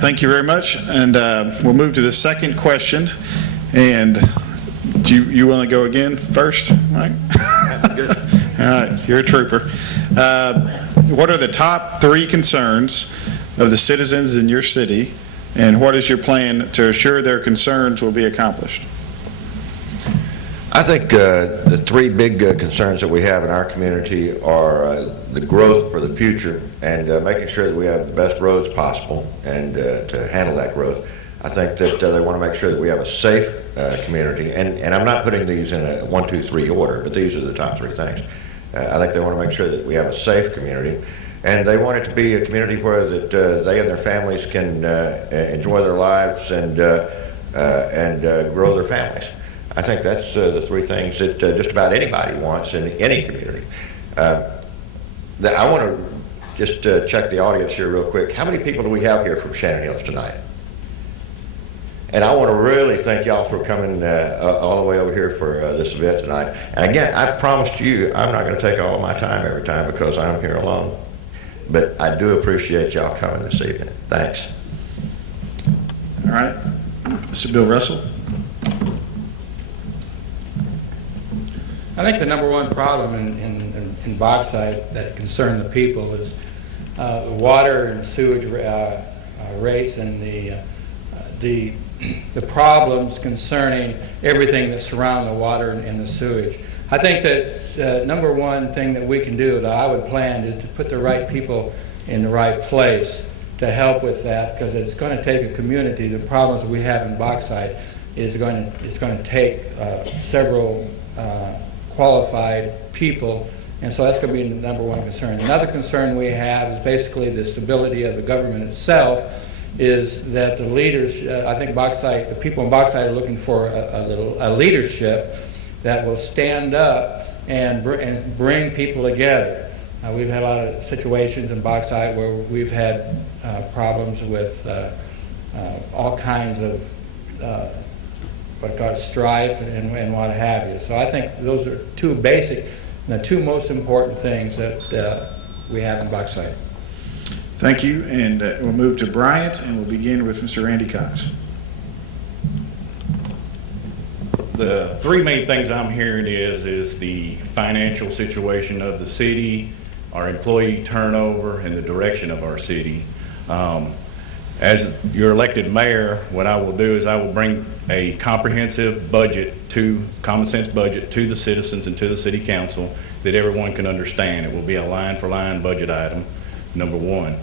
thank you very much. And we'll move to the second question. And do you want to go again first, Mike? Good. All right, you're a trooper. What are the top 3 concerns of the citizens in your city, and what is your plan to assure their concerns will be accomplished? I think the 3 big concerns that we have in our community are the growth for the future and making sure that we have the best roads possible and to handle that growth. I think that they want to make sure that we have a safe community, and I'm not putting these in a 1, 2, 3 order, but these are the top 3 things. I think they want to make sure that we have a safe community, and they want it to be a community where that they and their families can enjoy their lives and grow their families. I think that's the 3 things that just about anybody wants in any community. I want to just check the audience here real quick. How many people do we have here from Shannon Hills tonight? And I want to really thank y'all for coming all the way over here for this event tonight. And again, I promised you I'm not going to take all of my time every time because I'm here alone. But I do appreciate y'all coming this evening. Thanks. All right. Mr. Bill Russell. I think the number 1 problem in Bogside that concerns the people is the water and sewage rates and the problems concerning everything that surrounds the water and the sewage. I think that the number 1 thing that we can do, that I would plan, is to put the right people in the right place to help with that, because it's going to take a community. The problems we have in Bogside is going to take several qualified people, and so that's going to be the number 1 concern. Another concern we have is basically the stability of the government itself. Is that the leaders? I think the people in Bogside are looking for a leadership that will stand up and bring people together. We've had a lot of situations in Bogside where we've had problems with all kinds of what called strife and what have you. So I think those are 2 basic, the 2 most important things that we have in Bogside. Thank you, and we'll move to Bryant, and we'll begin with Mr. Randy Cox. The 3 main things I'm hearing is the financial situation of the city, our employee turnover, and the direction of our city. As your elected mayor, what I will do is I will bring a comprehensive budget, common sense budget, to the citizens and to the city council that everyone can understand. It will be a line-for-line budget item, number 1.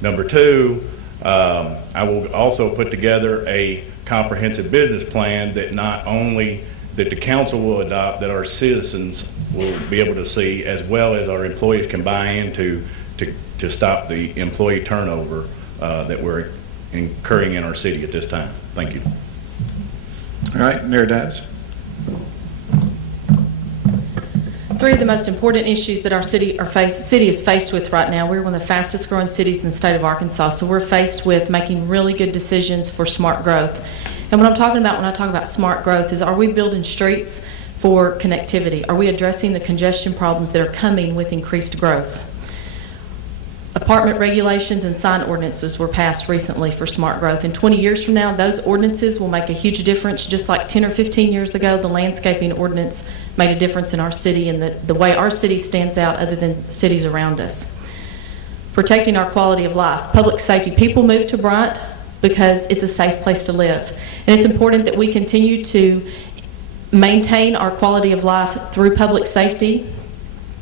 Number 2, I will also put together a comprehensive business plan that not only that the council will adopt, that our citizens will be able to see, as well as our employees can buy into to stop the employee turnover that we're incurring in our city at this time. Thank you. All right, Mayor Dabbs. 3 of the most important issues that our city is faced with right now. We're one of the fastest growing cities in the state of Arkansas, so we're faced with making really good decisions for smart growth. And what I'm talking about when I talk about smart growth is, are we building streets for connectivity? Are we addressing the congestion problems that are coming with increased growth? Apartment regulations and sign ordinances were passed recently for smart growth. And 20 years from now, those ordinances will make a huge difference, just like 10 or 15 years ago, the landscaping ordinance made a difference in our city and the way our city stands out other than cities around us. Protecting our quality of life. Public safety. People move to Bryant because it's a safe place to live. And it's important that we continue to maintain our quality of life through public safety.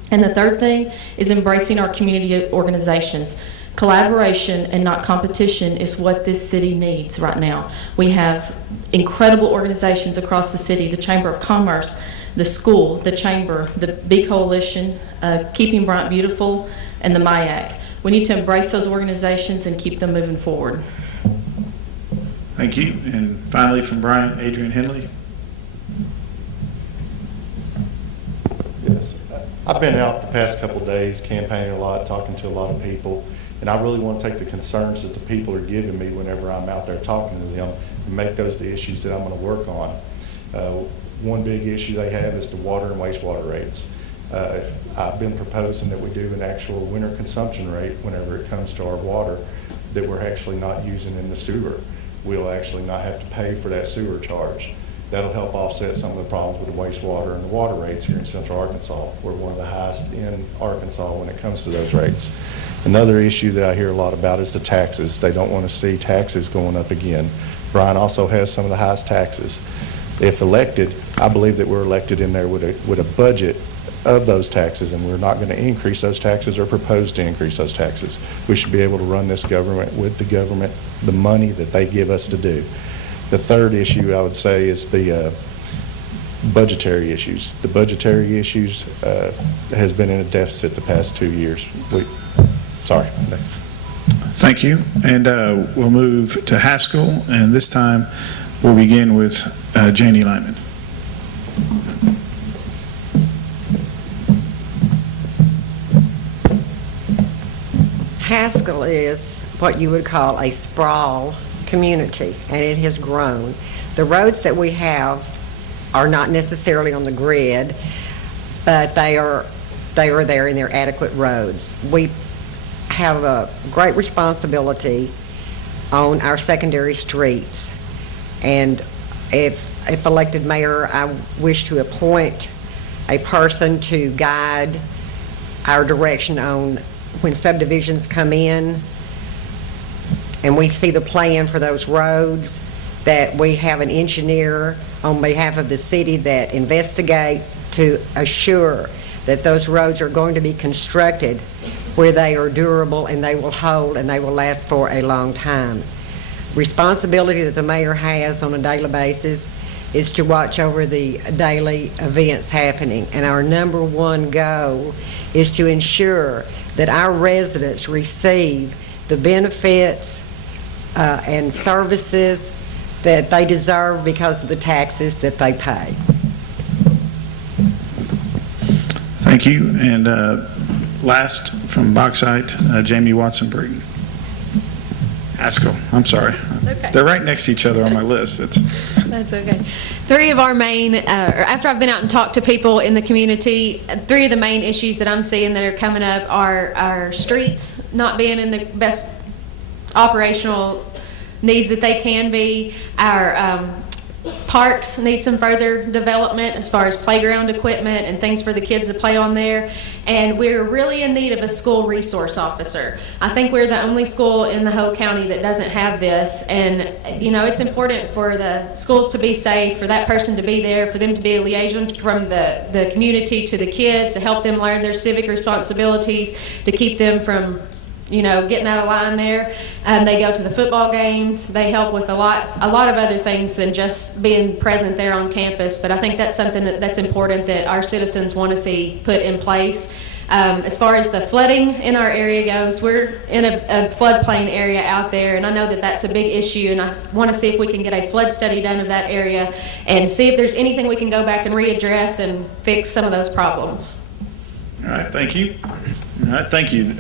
And the 3rd thing is embracing our community organizations. Collaboration and not competition is what this city needs right now. We have incredible organizations across the city, the Chamber of Commerce, the school, the chamber, the Bee Coalition, Keeping Bryant Beautiful, and the MIAC. We need to embrace those organizations and keep them moving forward. Thank you. And finally from Bryant, Adrian Henley. Yes, I've been out the past couple of days campaigning a lot, talking to a lot of people, and I really want to take the concerns that the people are giving me whenever I'm out there talking to them and make those the issues that I'm going to work on. One big issue they have is the water and wastewater rates. I've been proposing that we do an actual winter consumption rate whenever it comes to our water, that we're actually not using in the sewer. We'll actually not have to pay for that sewer charge. That'll help offset some of the problems with the wastewater and the water rates here in Central Arkansas. We're one of the highest in Arkansas when it comes to those rates. Another issue that I hear a lot about is the taxes. They don't want to see taxes going up again. Brian also has some of the highest taxes. If elected, I believe that we're elected in there with a budget of those taxes, and we're not going to increase those taxes or propose to increase those taxes. We should be able to run this government with the money that they give us to do. The third issue I would say is the budgetary issues. The budgetary issues has been in a deficit the past 2 years. Sorry, next. Thank you. And we'll move to Haskell, and this time we'll begin with Janie Lyman. Haskell is what you would call a sprawl community, and it has grown. The roads that we have are not necessarily on the grid, but they are there and they're adequate roads. We have a great responsibility on our secondary streets, and if elected mayor, I wish to appoint a person to guide our direction on when subdivisions come in and we see the plan for those roads, that we have an engineer on behalf of the city that investigates to assure that those roads are going to be constructed where they are durable and they will hold and they will last for a long time. Responsibility that the mayor has on a daily basis is to watch over the daily events happening, and our number one goal is to ensure that our residents receive the benefits and services that they deserve because of the taxes that they pay. Thank you. And last from Bauxite, Jamie Watson-Breeden. Haskell, I'm sorry. Okay. They're right next to each other on my list. That's okay. Three of our main, after I've been out and talked to people in the community, three of the main issues that I'm seeing that are coming up are our streets not being in the best operational needs that they can be. Our parks need some further development as far as playground equipment and things for the kids to play on there. And we're really in need of a school resource officer. I think we're the only school in the whole county that doesn't have this. And, you know, it's important for the schools to be safe, for that person to be there, for them to be a liaison from the community to the kids, to help them learn their civic responsibilities, to keep them from, you know, getting out of line there. They go to the football games. They help with a lot of other things than just being present there on campus. But I think that's something that's important that our citizens want to see put in place. As far as the flooding in our area goes, we're in a floodplain area out there, and I know that that's a big issue, and I want to see if we can get a flood study done of that area and see if there's anything we can go back and readdress and fix some of those problems. All right, thank you. All right, thank you.